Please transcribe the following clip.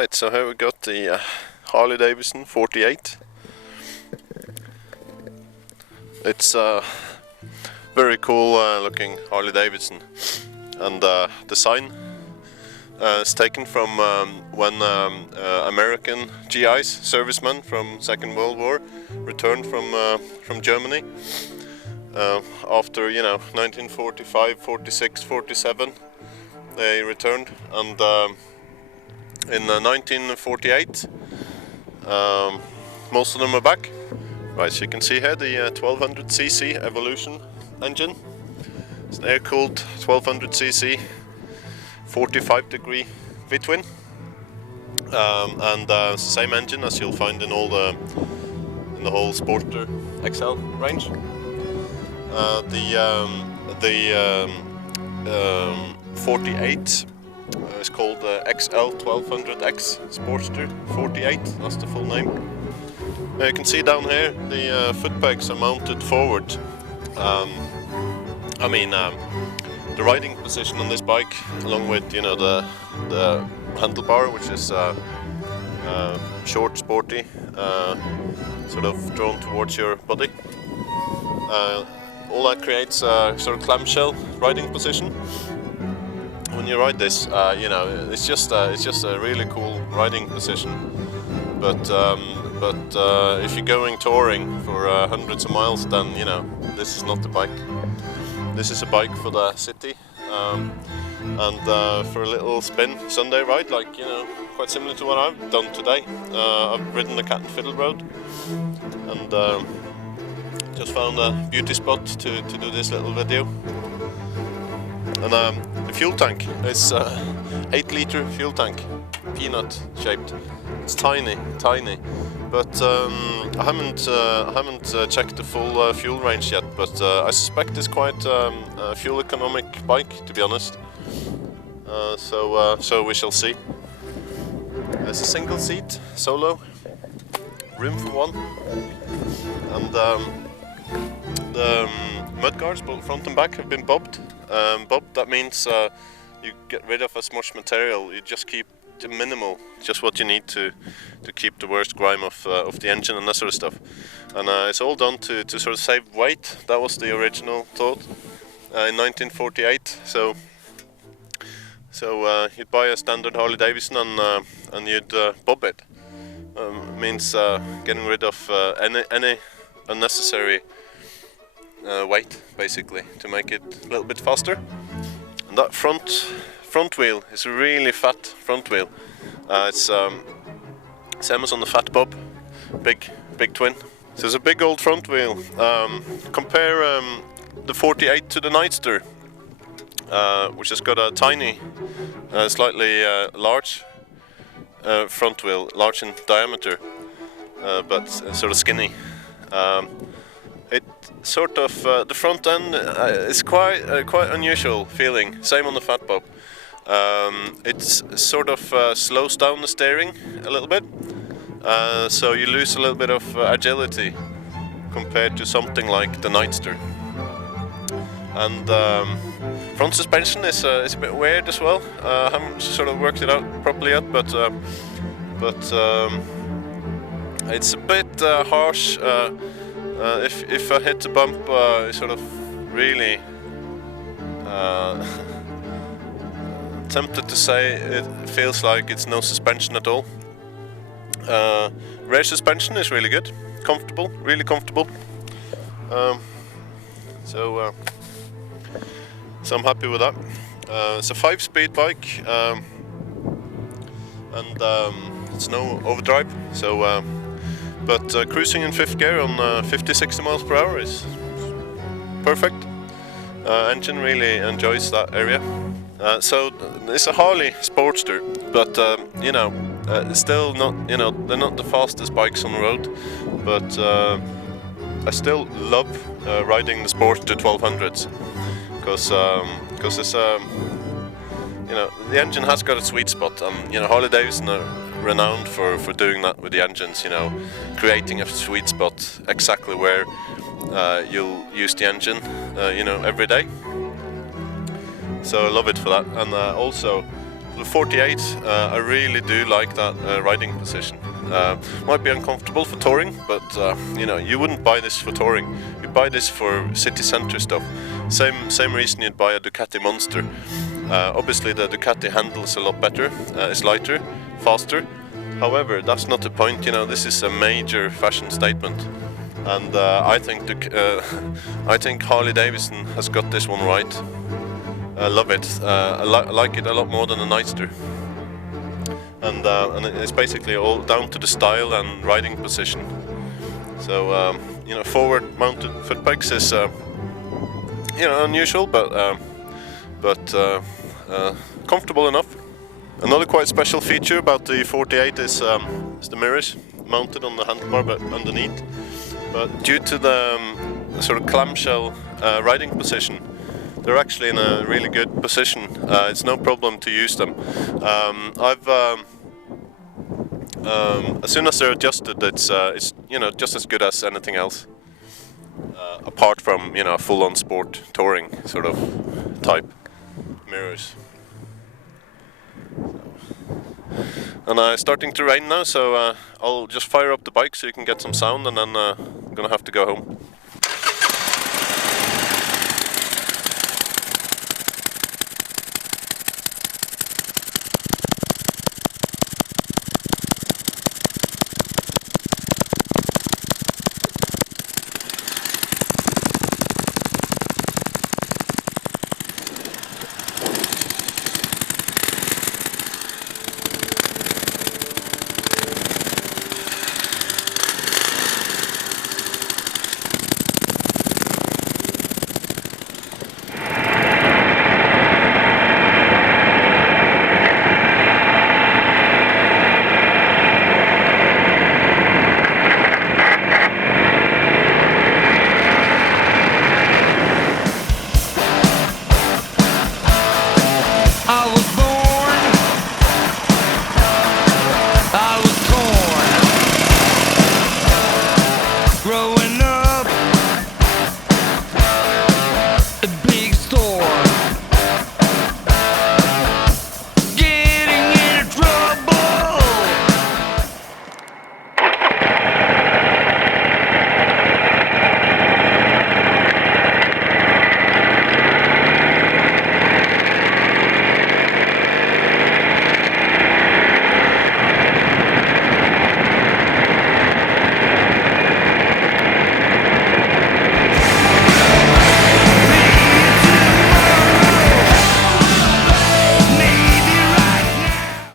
Right, so here we got the Harley-Davidson 48. It's a very cool looking Harley-Davidson, and the sign is taken from when American GIs, servicemen from Second World War, returned from Germany after 1945, 46, 47. They returned, and in 1948 most of them are back. Right, so you can see here the 1200cc Evolution engine. It's an air-cooled 1200cc 45-degree V-twin, and it's the same engine as you'll find in the whole Sporter XL range. The 48 is called XL 1200X Sportster 48. That's the full name. You can see down here the foot pegs are mounted forward. The riding position on this bike, along with the handlebar, which is short, sporty, sort of drawn towards your body. All that creates a sort of clamshell riding position. When you ride this, it's just a really cool riding position. But if you're going touring for hundreds of miles, then this is not the bike. This is a bike for the city, and for a little spin Sunday ride, like quite similar to what I've done today. I've ridden the Cat and Fiddle Road, and just found a beauty spot to do this little video. And the fuel tank is 8-liter fuel tank, peanut shaped. It's tiny, but I haven't checked the full fuel range yet. But I suspect it's quite a fuel economic bike, to be honest. So we shall see. There's a single seat, solo, room for one, and the mudguards, both front and back, have been bobbed. Bobbed, that means you get rid of as much material. You just keep the minimal, just what you need to keep the worst grime of the engine and that sort of stuff. And it's all done to sort of save weight. That was the original thought in 1948. So you'd buy a standard Harley-Davidson and you'd bob it. Means getting rid of any unnecessary weight, basically, to make it a little bit faster. And that front wheel is a really fat front wheel. It's same as on the Fat Bob, big twin. So it's a big old front wheel. Compare the 48 to the Nightster, which has got a tiny, slightly large front wheel, large in diameter, but sort of skinny. It sort of the front end is quite unusual feeling. Same on the Fat Bob. It's sort of slows down the steering a little bit, so you lose a little bit of agility compared to something like the Nightster. And front suspension is a bit weird as well. I haven't sort of worked it out properly yet, but it's a bit harsh. If I hit the bump, it's sort of really tempted to say it feels like it's no suspension at all. Rear suspension is really good, comfortable, really comfortable. So I'm happy with that. It's a 5-speed bike, and it's no overdrive. So. But cruising in 5th gear on 50-60 miles per hour is perfect. Engine really enjoys that area. So it's a Harley Sportster, but it's still not, they're not the fastest bikes on the road. But I still love riding the Sportster 1200s because it's the engine has got a sweet spot. Harley-Davidson are renowned for doing that with the engines, creating a sweet spot exactly where you'll use the engine, every day. So I love it for that, and also the 48, I really do like that riding position. Might be uncomfortable for touring, but you know, you wouldn't buy this for touring. You buy this for city center stuff. Same reason you'd buy a Ducati Monster. Obviously the Ducati handles a lot better, it's lighter, faster. However, that's not the point. You know, this is a major fashion statement, and I think Harley-Davidson has got this one right. I love it. I like it a lot more than a Nightster, and it's basically all down to the style and riding position. So you know, forward-mounted foot pegs is you know, unusual, but comfortable enough. Another quite special feature about the 48 is the mirrors mounted on the handlebar but underneath. But due to the sort of clamshell riding position, they're actually in a really good position. It's no problem to use them. As soon as they're adjusted, it's you know, just as good as anything else. Apart from, you know, full-on sport touring sort of type mirrors. And it's starting to rain now, so I'll just fire up the bike so you can get some sound, and then I'm gonna have to go home.